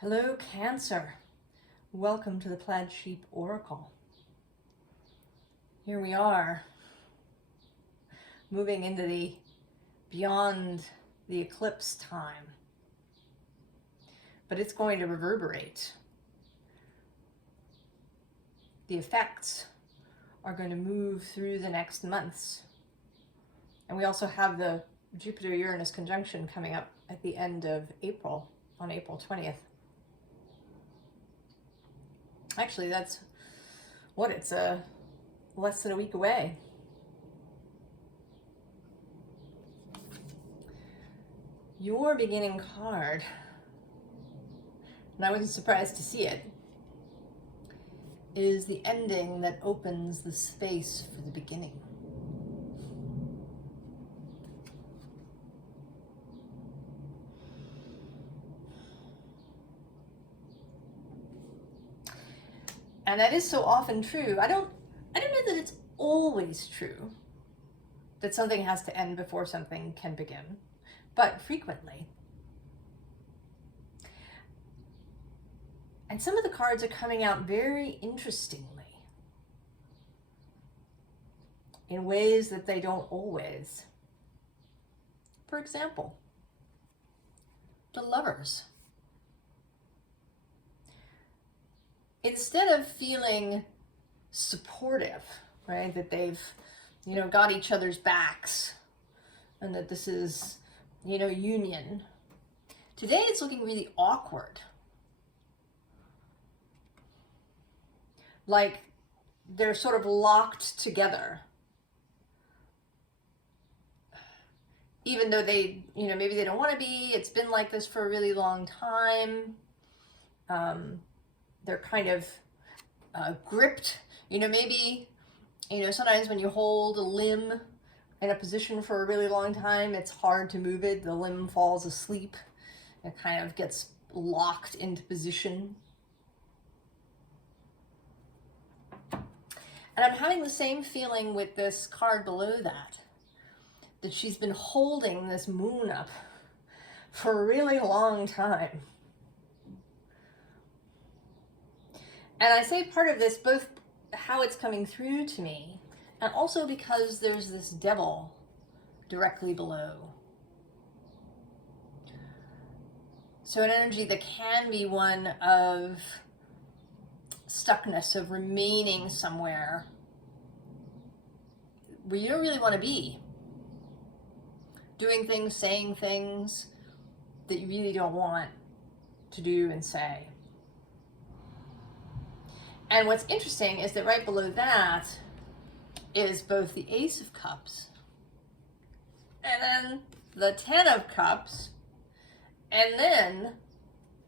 Hello, Cancer. Welcome to the Plaid Sheep Oracle. Here we are, moving into the beyond the eclipse time. But it's going to reverberate. The effects are going to move through the next months. And we also have the Jupiter-Uranus conjunction coming up at the end of April, on April 20th. Actually, that's what it's less than a week away. Your beginning card, and I wasn't surprised to see it, is the ending that opens the space for the beginning. And that is so often true. I don't know that it's always true that something has to end before something can begin, but frequently. And some of the cards are coming out very interestingly in ways that they don't always. For example, the Lovers. Instead of feeling supportive, right, that they've, got each other's backs and that this is, union, today it's looking really awkward. Like they're sort of locked together. Even though they, maybe they don't want to be, it's been like this for a really long time. They're kind of gripped, maybe, sometimes when you hold a limb in a position for a really long time, it's hard to move it. The limb falls asleep. It kind of gets locked into position. And I'm having the same feeling with this card below that she's been holding this moon up for a really long time. And I say part of this, both how it's coming through to me, and also because there's this devil directly below. So an energy that can be one of stuckness, of remaining somewhere where you don't really want to be. Doing things, saying things that you really don't want to do and say. And what's interesting is that right below that is both the Ace of Cups and then the Ten of Cups. And then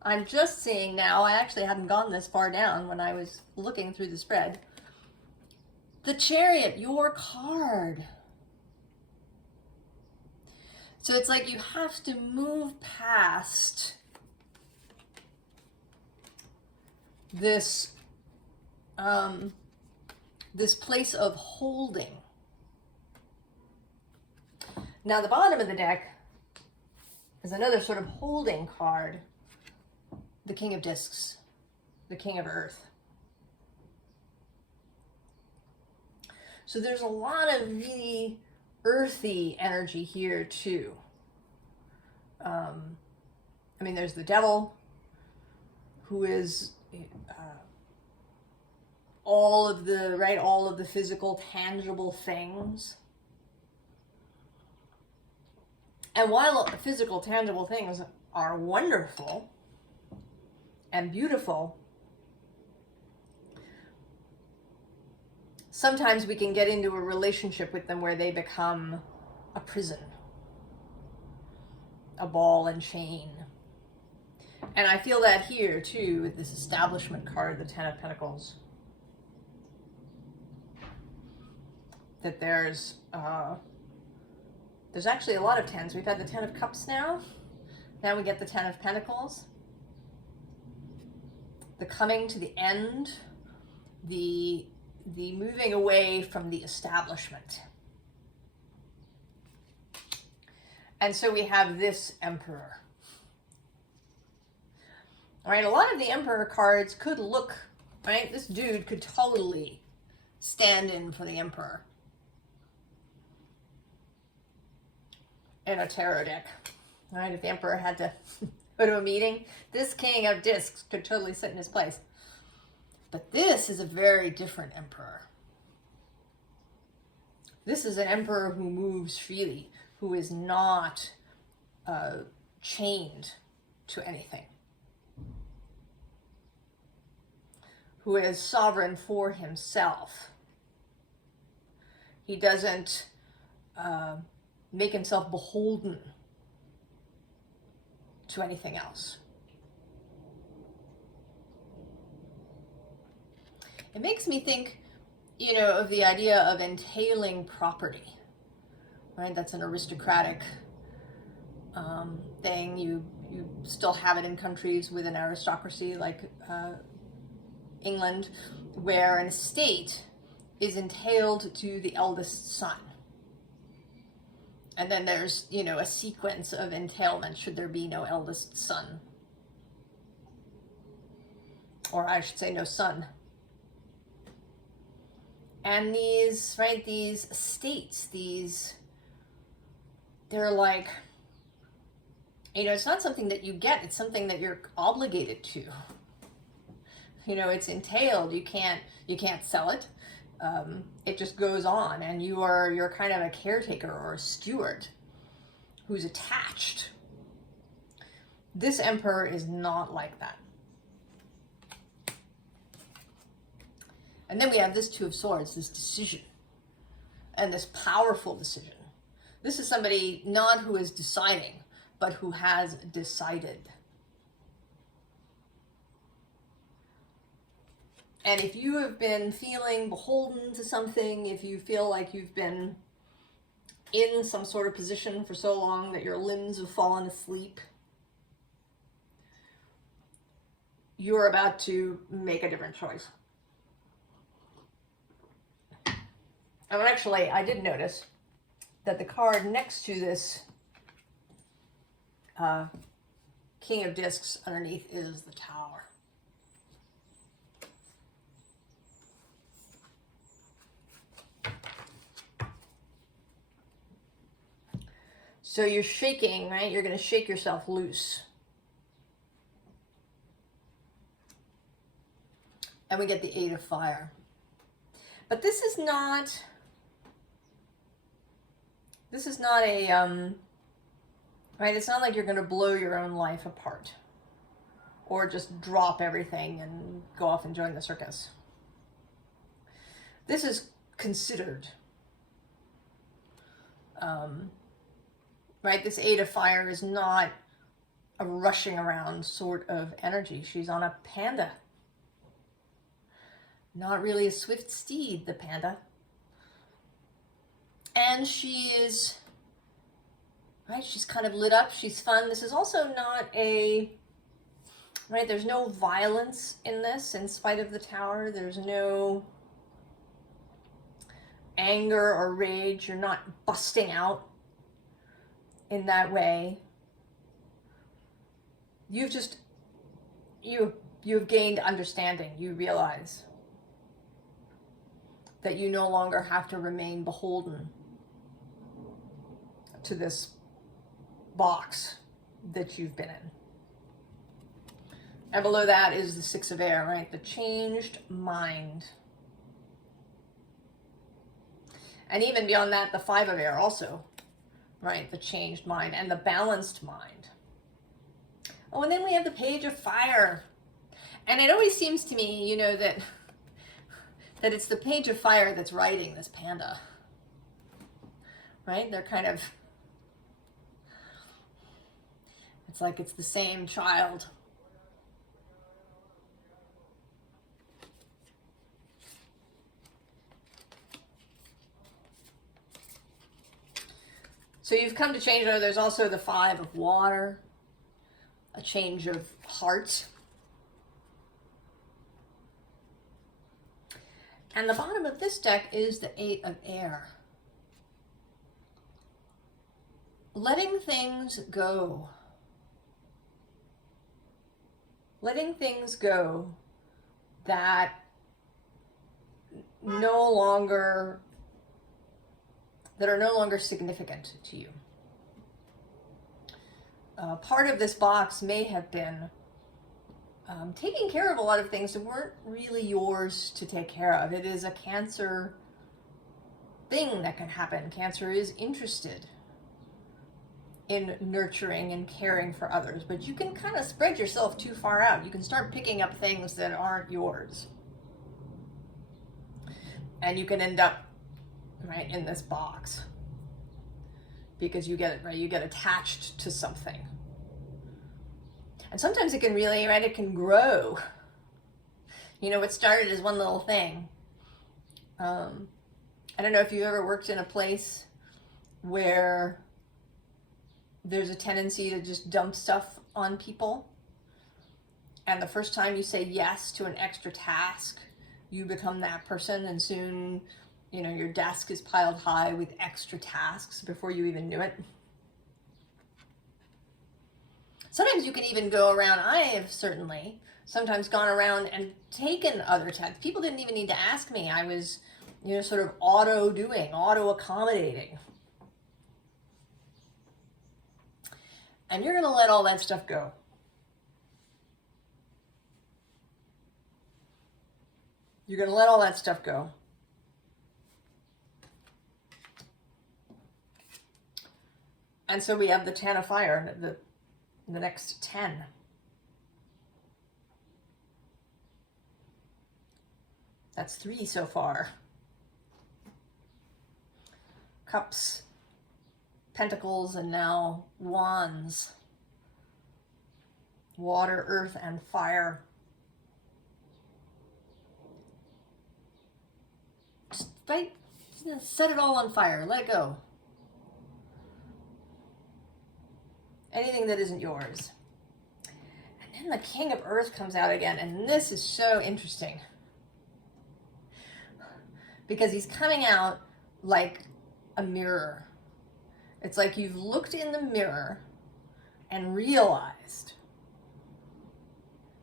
I'm just seeing now, I actually hadn't gone this far down when I was looking through the spread, the Chariot, your card. So it's like you have to move past this this place of holding. Now the bottom of the deck is another sort of holding card, the King of Discs, the King of Earth. So there's a lot of really earthy energy here too. There's the devil, who is all of the physical, tangible things. And while physical, tangible things are wonderful and beautiful, sometimes we can get into a relationship with them where they become a prison, a ball and chain. And I feel that here too with this establishment card, the Ten of Pentacles. That there's actually a lot of tens. We've had the Ten of Cups now. Now we get the Ten of Pentacles. The coming to the end, the moving away from the establishment. And so we have this Emperor. right? A lot of the Emperor cards could look, right? This dude could totally stand in for the Emperor in a tarot deck, right? If the Emperor had to go to a meeting, this King of Discs could totally sit in his place. But this is a very different Emperor. This is an Emperor who moves freely, who is not chained to anything, who is sovereign for himself. He doesn't make himself beholden to anything else. It makes me think, you know, of the idea of entailing property, right? That's an aristocratic thing. You still have it in countries with an aristocracy like England, where an estate is entailed to the eldest son. And then there's, you know, a sequence of entailment should there be no eldest son. Or I should say no son. And these, right, these estates, they're like, you know, it's not something that you get, it's something that you're obligated to. You know, it's entailed, you can't sell it. It just goes on, and you're kind of a caretaker or a steward who's attached. This Emperor is not like that. And then we have this Two of Swords, this decision, and this powerful decision. This is somebody not who is deciding, but who has decided. And if you have been feeling beholden to something, if you feel like you've been in some sort of position for so long that your limbs have fallen asleep, you're about to make a different choice. And actually, I did notice that the card next to this King of Discs underneath is the Tower. So you're shaking, right? You're going to shake yourself loose. And we get the Eight of Fire. But this is not a, right? It's not like you're going to blow your own life apart or just drop everything and go off and join the circus. This is considered. Right? This Eight of Fire is not a rushing around sort of energy. She's on a panda. Not really a swift steed, the panda. And she is, right, she's kind of lit up. She's fun. This is also not a, right, there's no violence in this in spite of the Tower. There's no anger or rage. You're not busting out in that way. You've gained understanding. You realize that you no longer have to remain beholden to this box that you've been in. And below that is the Six of Air, right? The changed mind. And even beyond that, the Five of Air also, right? The changed mind and the balanced mind. Oh, and then we have the Page of Fire. And it always seems to me, you know, that it's the Page of Fire that's riding this panda, right? They're kind of, it's like it's the same child. So you've come to change. There's also the Five of Water, a change of heart. And the bottom of this deck is the Eight of Air. Letting things go. letting things go that no longer, that are no longer significant to you. Part of this box may have been taking care of a lot of things that weren't really yours to take care of. It is a Cancer thing that can happen. Cancer is interested in nurturing and caring for others, but you can kind of spread yourself too far out. You can start picking up things that aren't yours. And you can end up right in this box because you get, right, you get attached to something. And sometimes it can really, right, it can grow. You know, what started as one little thing. I don't know if you've ever worked in a place where there's a tendency to just dump stuff on people. And the first time you say yes to an extra task, you become that person, and soon, you know, your desk is piled high with extra tasks before you even knew it. Sometimes you can even go around, I have certainly sometimes gone around and taken other tasks. People didn't even need to ask me. I was, you know, sort of auto-doing, auto-accommodating. And you're going to let all that stuff go. You're going to let all that stuff go. And so we have the 10 of fire, the next 10. That's 3 so far. Cups, Pentacles, and now Wands. Water, earth, and fire. Just, right? Set it all on fire. Let it go. Anything that isn't yours. And then the King of Earth comes out again, and this is so interesting. Because he's coming out like a mirror. It's like you've looked in the mirror and realized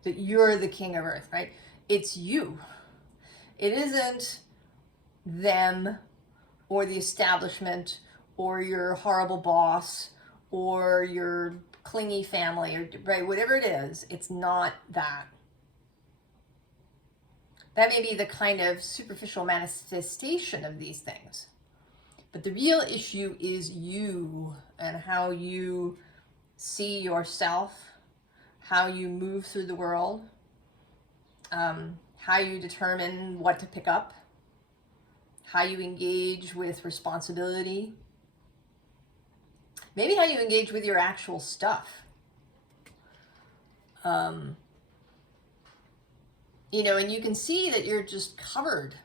that you're the King of Earth, right? It's you. It isn't them or the establishment or your horrible boss or your clingy family, or right, whatever it is, it's not that. That may be the kind of superficial manifestation of these things. But the real issue is you and how you see yourself, how you move through the world, how you determine what to pick up, how you engage with responsibility, maybe how you engage with your actual stuff. You know, and you can see that you're just covered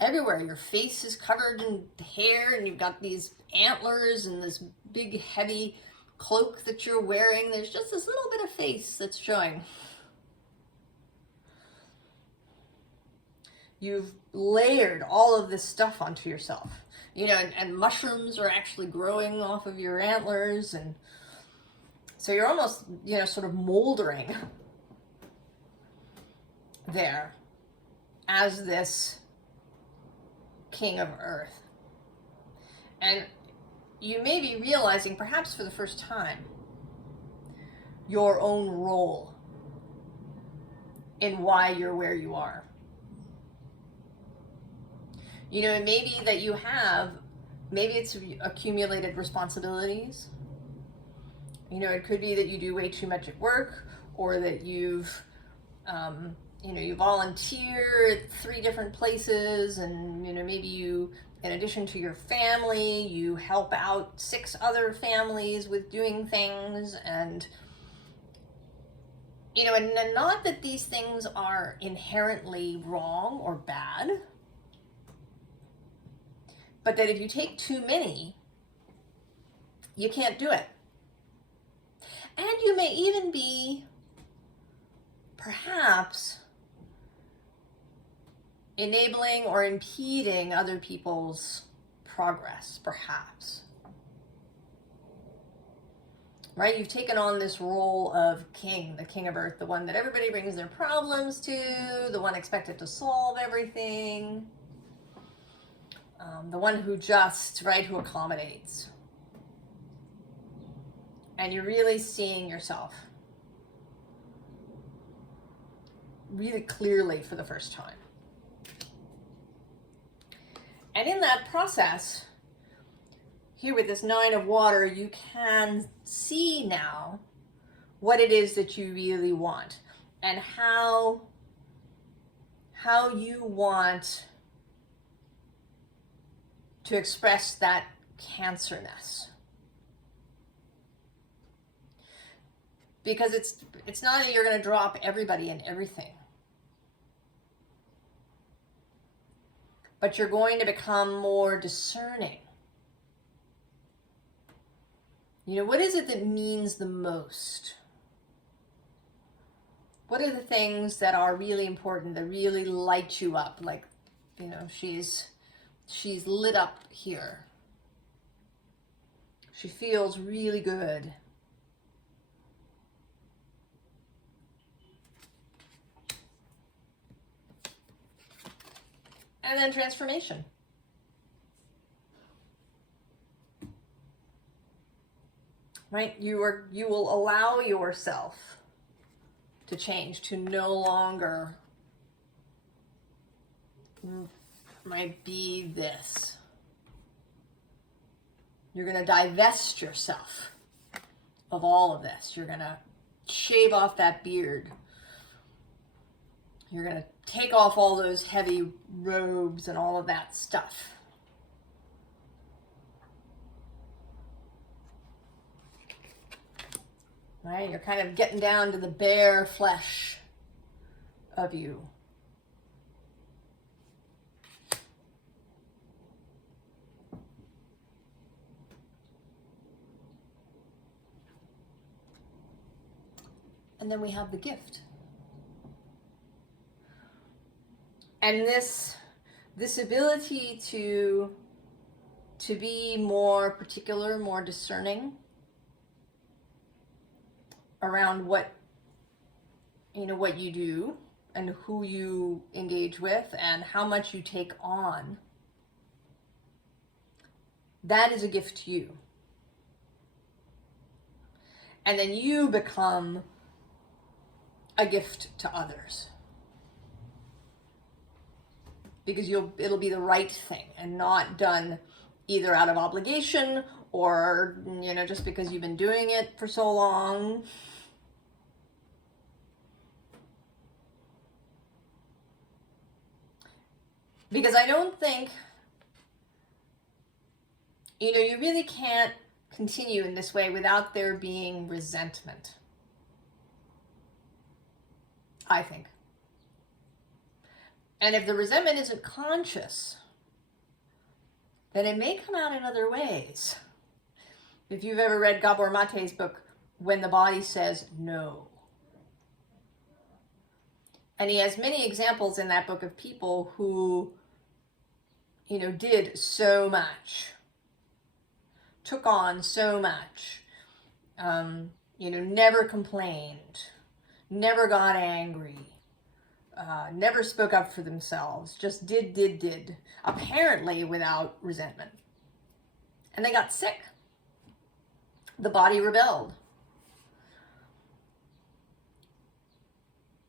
everywhere. Your face is covered in hair, and you've got these antlers and this big heavy cloak that you're wearing. There's just this little bit of face that's showing. You've layered all of this stuff onto yourself. You know, and mushrooms are actually growing off of your antlers, and so you're almost, you know, sort of moldering there as this King of Earth. And you may be realizing, perhaps for the first time, your own role in why you're where you are. You know, it may be that you have, maybe it's accumulated responsibilities. You know, it could be that you do way too much at work, or that you've, you know, you volunteer at 3 different places, and, you know, maybe you, in addition to your family, you help out 6 other families with doing things, and, you know, and not that these things are inherently wrong or bad, but that if you take too many, you can't do it. And you may even be, perhaps, enabling or impeding other people's progress, perhaps. right? You've taken on this role of king, the king of earth, the one that everybody brings their problems to, the one expected to solve everything, the one who just, right, who accommodates. And you're really seeing yourself really clearly for the first time. And in that process, here with this 9 of water, you can see now what it is that you really want and how you want to express that cancerness. Because it's not that you're going to drop everybody and everything, but you're going to become more discerning. You know, what is it that means the most? What are the things that are really important, that really light you up? Like, you know, she's lit up here. She feels really good. And then transformation. Right? You will allow yourself to change, to no longer might be this. You're going to divest yourself of all of this. You're going to shave off that beard. You're going to take off all those heavy robes and all of that stuff. Right? You're kind of getting down to the bare flesh of you. And then we have the gift. And this ability to be more particular, more discerning around what you do and who you engage with and how much you take on, that is a gift to you. And then you become a gift to others. Because it'll be the right thing and not done either out of obligation or, you know, just because you've been doing it for so long. Because I don't think, you know, you really can't continue in this way without there being resentment, I think. And if the resentment isn't conscious, then it may come out in other ways. If you've ever read Gabor Mate's book, When the Body Says No. And he has many examples in that book of people who, you know, did so much, took on so much, you know, never complained, never got angry, never spoke up for themselves, just did, apparently without resentment. And they got sick. The body rebelled.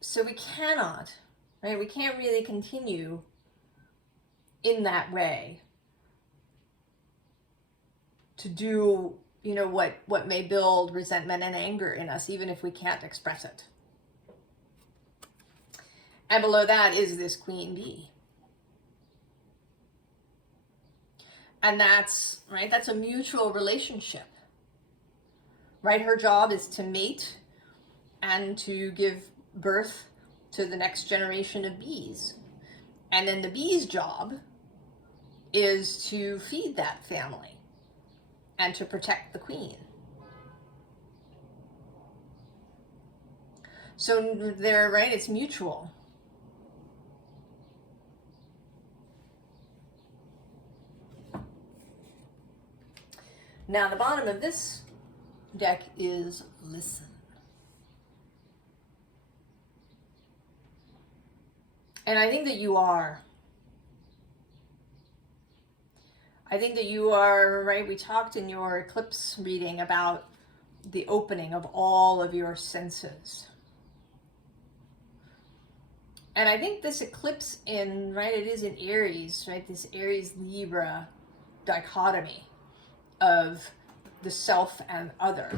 So we cannot, right? We can't really continue in that way to do, you know, what may build resentment and anger in us, even if we can't express it. And below that is this queen bee. And that's, right, that's a mutual relationship, right? Her job is to mate and to give birth to the next generation of bees. And then the bee's job is to feed that family and to protect the queen. So they're, right, it's mutual. Now the bottom of this deck is Listen. And I think that you are. I think that you are, right? We talked in your eclipse reading about the opening of all of your senses. And I think this eclipse in, right, it is in Aries, right? This Aries-Libra dichotomy of the self and other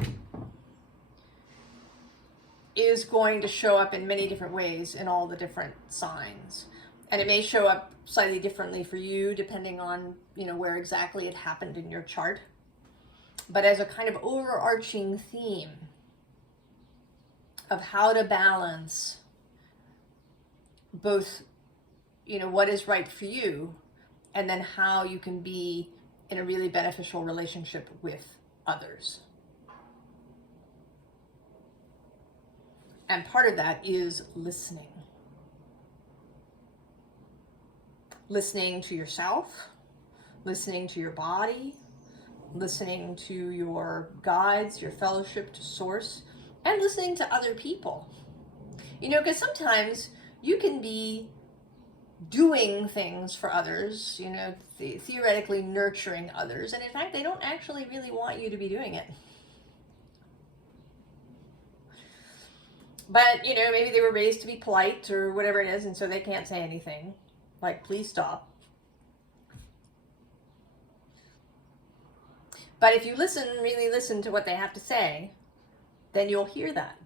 is going to show up in many different ways in all the different signs. And it may show up slightly differently for you depending on, where exactly it happened in your chart. But as a kind of overarching theme of how to balance both, what is right for you, and then how you can be in a really beneficial relationship with others. And part of that is listening. Listening to yourself, listening to your body, listening to your guides, your fellowship to source, and listening to other people. Because sometimes you can be doing things for others, theoretically nurturing others, and in fact, they don't actually really want you to be doing it. But, maybe they were raised to be polite or whatever it is, and so they can't say anything. Like, please stop. But if you really listen to what they have to say, then you'll hear that.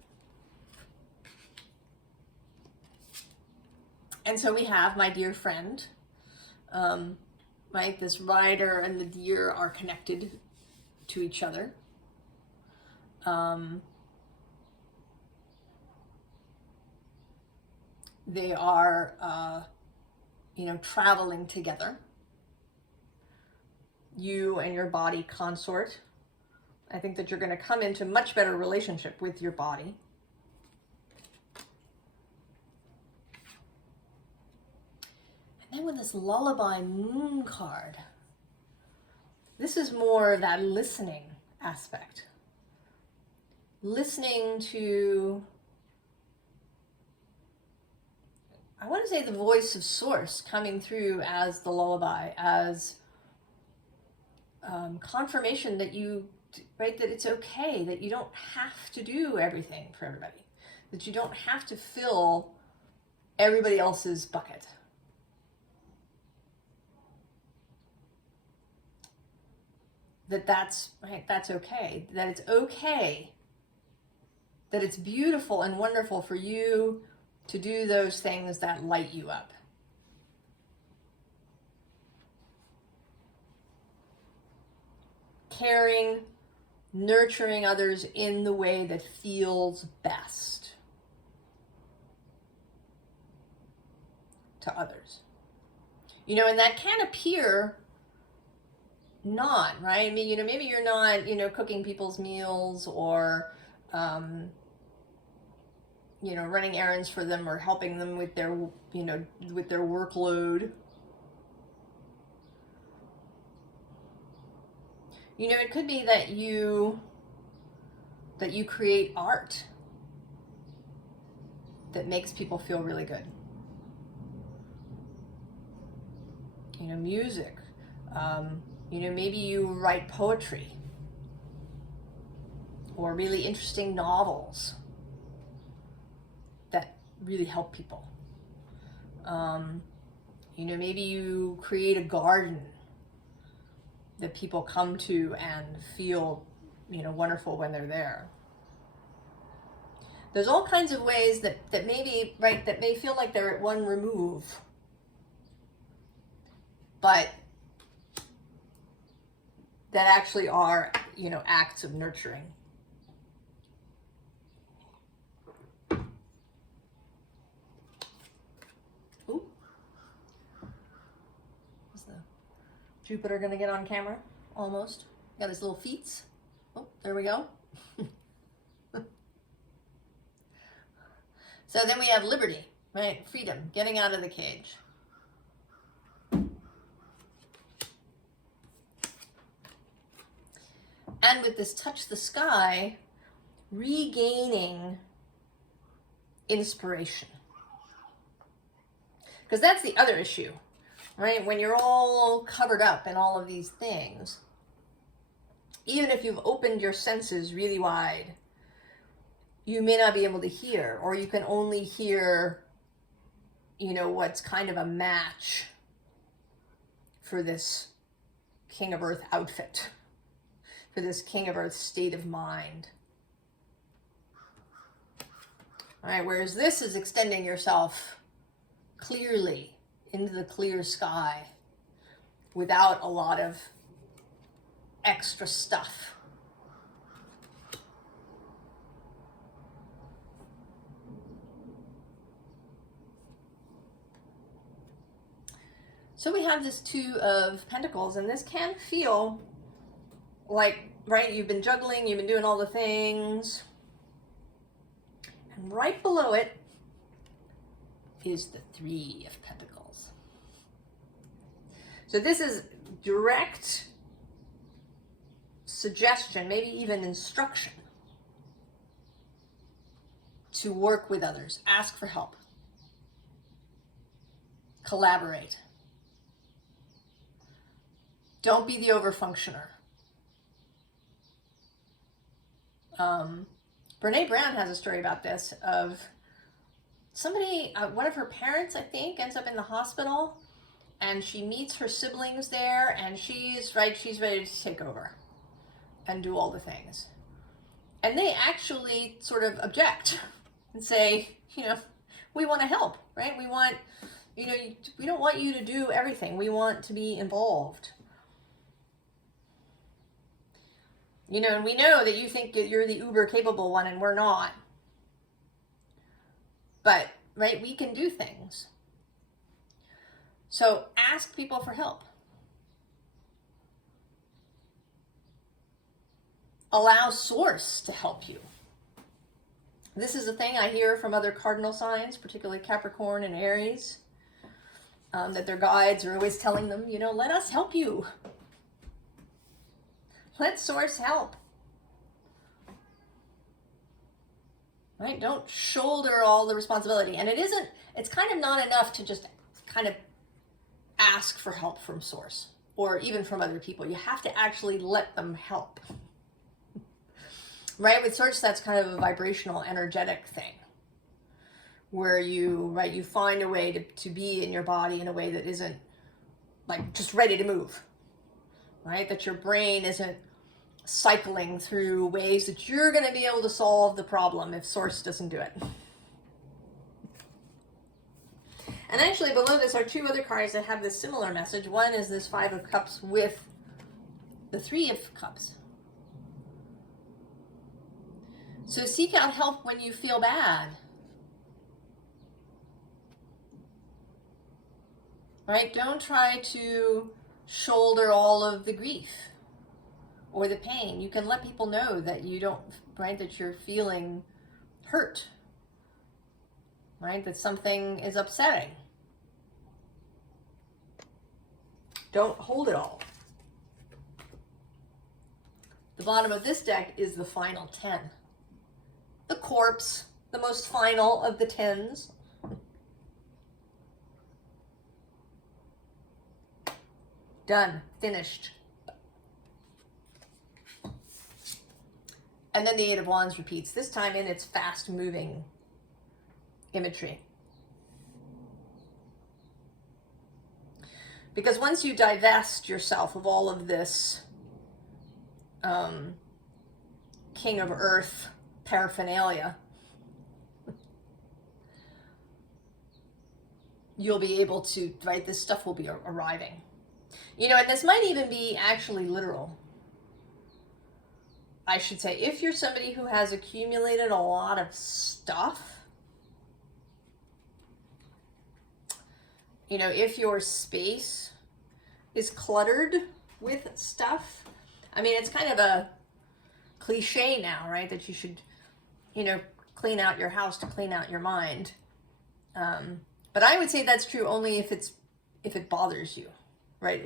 And so we have my dear friend, right? This rider and the deer are connected to each other. They are, traveling together. You and your body consort. I think that you're going to come into much better relationship with your body. And then with this lullaby moon card, this is more that listening aspect. Listening to, I want to say, the voice of source coming through as the lullaby, as confirmation that that it's okay, that you don't have to do everything for everybody, that you don't have to fill everybody else's bucket. That's okay, that it's okay, that it's beautiful and wonderful for you to do those things that light you up. Caring, nurturing others in the way that feels best to others. And that can appear not, right? I mean, maybe you're not, cooking people's meals or, running errands for them or helping them with their, with their workload. It could be that you create art that makes people feel really good. Music. Maybe you write poetry or really interesting novels that really help people. Maybe you create a garden that people come to and feel, wonderful when they're there. There's all kinds of ways that maybe, right, that may feel like they're at one remove, but that actually are, acts of nurturing. Ooh. Is the Jupiter gonna get on camera? Almost. Got his little feet. Oh, there we go. So then we have liberty, right? Freedom, getting out of the cage. And with this touch the sky, regaining inspiration. Because that's the other issue, right? When you're all covered up in all of these things, even if you've opened your senses really wide, you may not be able to hear, or you can only hear, you know, what's kind of a match for this King of Earth outfit, for this King of Earth state of mind. All right, whereas this is extending yourself clearly into the clear sky without a lot of extra stuff. So we have this Two of Pentacles, and this can feel like, right, you've been juggling, you've been doing all the things, and right below it is the Three of Pentacles. So this is direct suggestion, maybe even instruction, to work with others, ask for help, collaborate. Don't be the overfunctioner. Brene Brown has a story about this, of somebody, one of her parents, I think, ends up in the hospital, and she meets her siblings there, and she's ready to take over and do all the things. And they actually sort of object and say, you know, we want to help, right? We want, you know, we don't want you to do everything. We want to be involved. You know, and we know that you think that you're the uber capable one, and we're not. But, right, we can do things. So ask people for help. Allow Source to help you. This is a thing I hear from other cardinal signs, particularly Capricorn and Aries, that their guides are always telling them, you know, let us help you. Let Source help. Right? Don't shoulder all the responsibility. And it's kind of not enough to just kind of ask for help from Source or even from other people. You have to actually let them help. Right? With Source, that's kind of a vibrational, energetic thing where you find a way to be in your body in a way that isn't like just ready to move. Right? That your brain isn't cycling through ways that you're going to be able to solve the problem if Source doesn't do it. And actually below this are two other cards that have this similar message. One is this Five of Cups with the Three of Cups. So seek out help when you feel bad. Right? Don't try to shoulder all of the grief or the pain. You can let people know that you don't, right, that you're feeling hurt, right, that something is upsetting. Don't hold it all. The bottom of this deck is the final 10. The corpse, the most final of the 10s. Done, finished. And then the Eight of Wands repeats, this time in its fast-moving imagery. Because once you divest yourself of all of this King of Earth paraphernalia, you'll be able to, right, this stuff will be arriving. You know, and this might even be actually literal. I should say, if you're somebody who has accumulated a lot of stuff, you know, if your space is cluttered with stuff, I mean, it's kind of a cliche now, right? That you should, you know, clean out your house to clean out your mind. But I would say that's true only if it bothers you, right?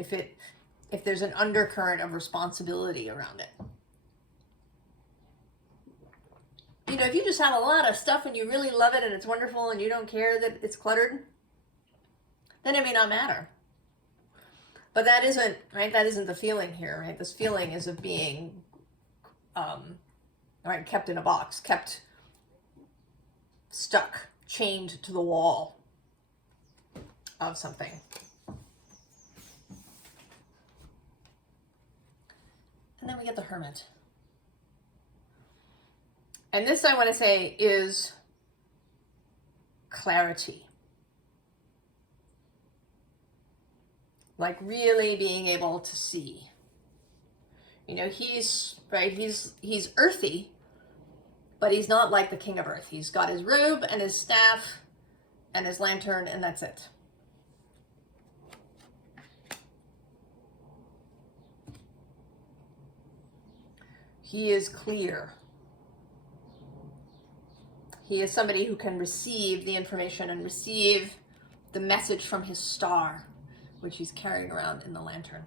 If there's an undercurrent of responsibility around it. You know, if you just have a lot of stuff and you really love it and it's wonderful and you don't care that it's cluttered, then it may not matter. But that isn't, right? That isn't the feeling here, right? This feeling is of being, right, kept in a box, kept stuck, chained to the wall of something. And then we get the Hermit. And this, I want to say, is clarity. Like really being able to see. You know, he's earthy, but he's not like the King of Earth. He's got his robe and his staff and his lantern, and that's it. He is clear. He is somebody who can receive the information and receive the message from his star, which he's carrying around in the lantern.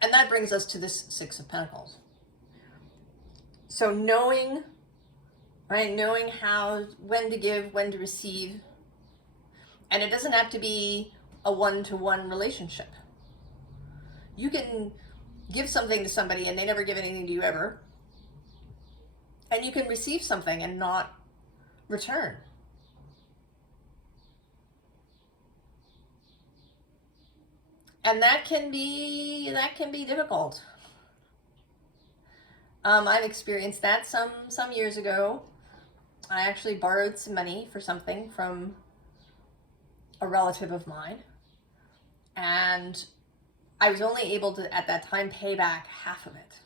And that brings us to this Six of Pentacles. So knowing, right, knowing how, when to give, when to receive. And it doesn't have to be a one-to-one relationship. You can give something to somebody and they never give anything to you ever. And you can receive something and not return. And that can be difficult. I've experienced that some years ago. I actually borrowed some money for something from a relative of mine. And I was only able to, at that time, pay back half of it.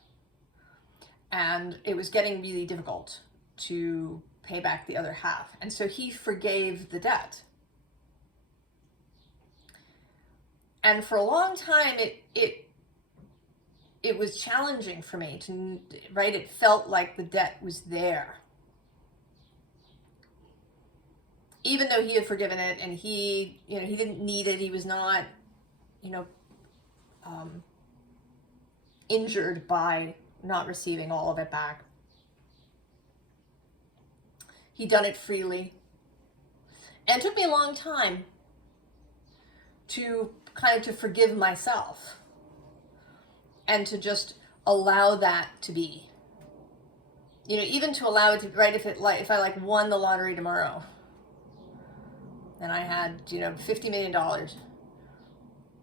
And it was getting really difficult to pay back the other half. And so he forgave the debt. And for a long time, it was challenging for me to, right? It felt like the debt was there. Even though he had forgiven it and he didn't need it. He was not, injured by not receiving all of it back. He'd done it freely. And it took me a long time to forgive myself and to just allow that to be. Even to allow it to, right, if I won the lottery tomorrow and I had, $50 million,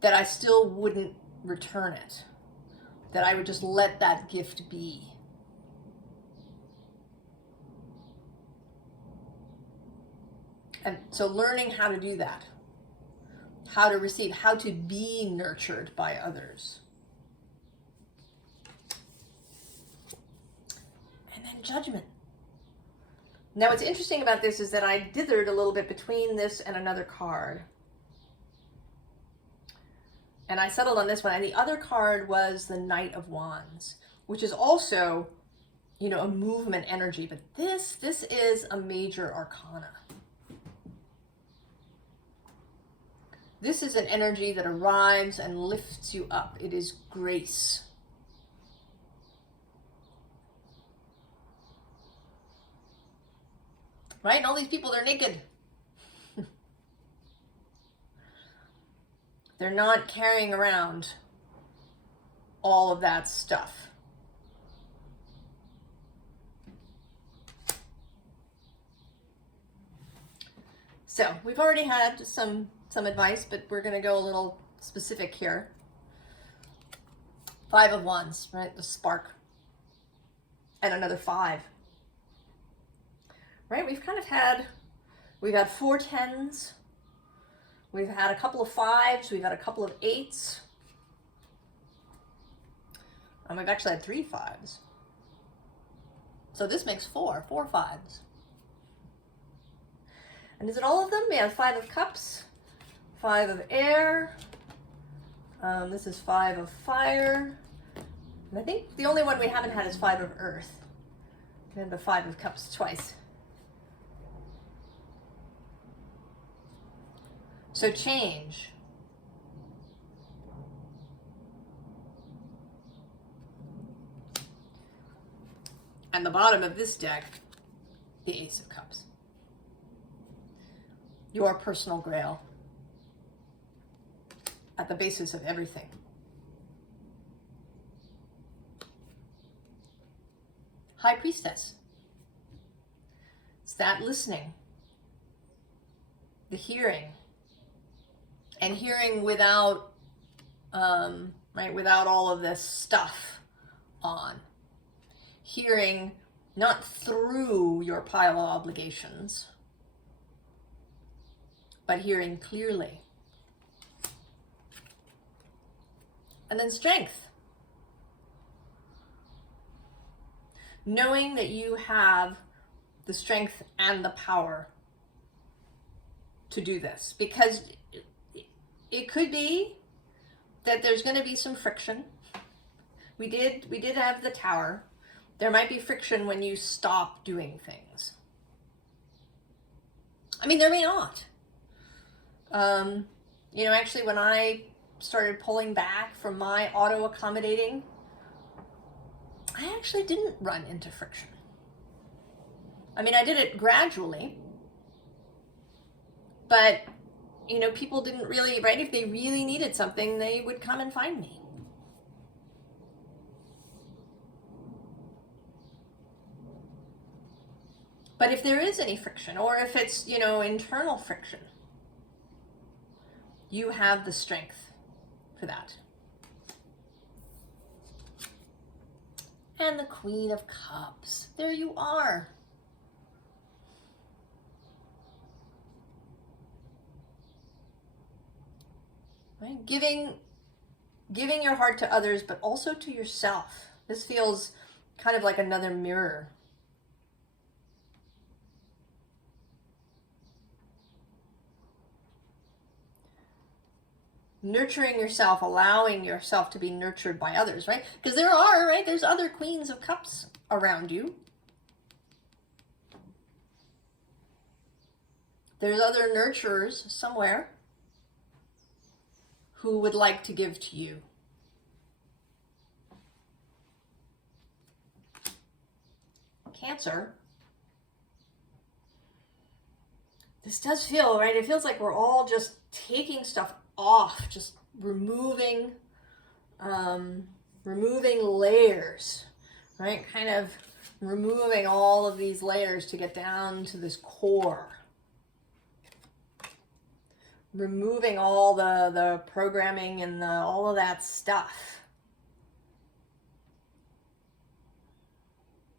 that I still wouldn't return it. That I would just let that gift be. And so learning how to do that, how to receive, how to be nurtured by others. And then Judgment. Now what's interesting about this is that I dithered a little bit between this and another card. And I settled on this one. And the other card was the Knight of Wands, which is also, a movement energy. But this is a major arcana. This is an energy that arrives and lifts you up. It is grace. Right? And all these people, they're naked. They're not carrying around all of that stuff. So we've already had some advice, but we're going to go a little specific here. Five of Wands, right? The spark. And another 5. Right? We've had 4 10s. We've had a couple of 5s. We've had a couple of 8s. And we've actually had 3 5s. So this makes 4 5s. And is it all of them? We have 5 of Cups, 5 of Air. This is 5 of Fire. And I think the only one we haven't had is 5 of Earth. And the 5 of Cups twice. So change. And the bottom of this deck, the Ace of Cups. Your personal grail at the basis of everything. High Priestess. It's that listening, the hearing, and hearing without, without all of this stuff on. Hearing not through your pile of obligations, but hearing clearly. And then strength. Knowing that you have the strength and the power to do this. Because it could be that there's going to be some friction. We did have the Tower. There might be friction when you stop doing things. I mean, there may not. You know, actually, when I started pulling back from my auto-accommodating, I actually didn't run into friction. I mean, I did it gradually, but, you know, people didn't really, right? If they really needed something, they would come and find me. But if there is any friction, or if it's, you know, internal friction, you have the strength for that. And the Queen of Cups. There you are. Right? Giving your heart to others, but also to yourself. This feels kind of like another mirror. Nurturing yourself, allowing yourself to be nurtured by others, right? Because there are, right? There's other Queens of Cups around you. There's other nurturers somewhere who would like to give to you. Cancer. This does feel, right? It feels like we're all just taking stuff off, just removing layers, right? Kind of removing all of these layers to get down to this core. Removing all the programming and all of that stuff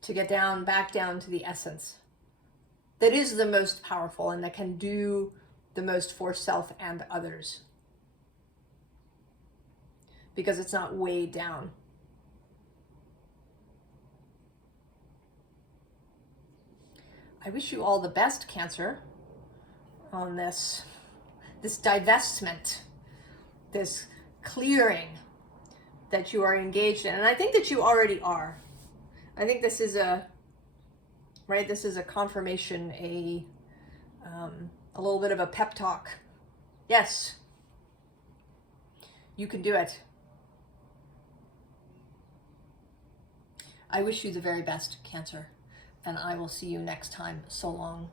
to get back down to the essence that is the most powerful and that can do the most for self and others. Because it's not weighed down. I wish you all the best, Cancer, on this divestment, this clearing that you are engaged in. And I think that you already are. I think this is a confirmation, a little bit of a pep talk. Yes, you can do it. I wish you the very best, Cancer, and I will see you next time. So long.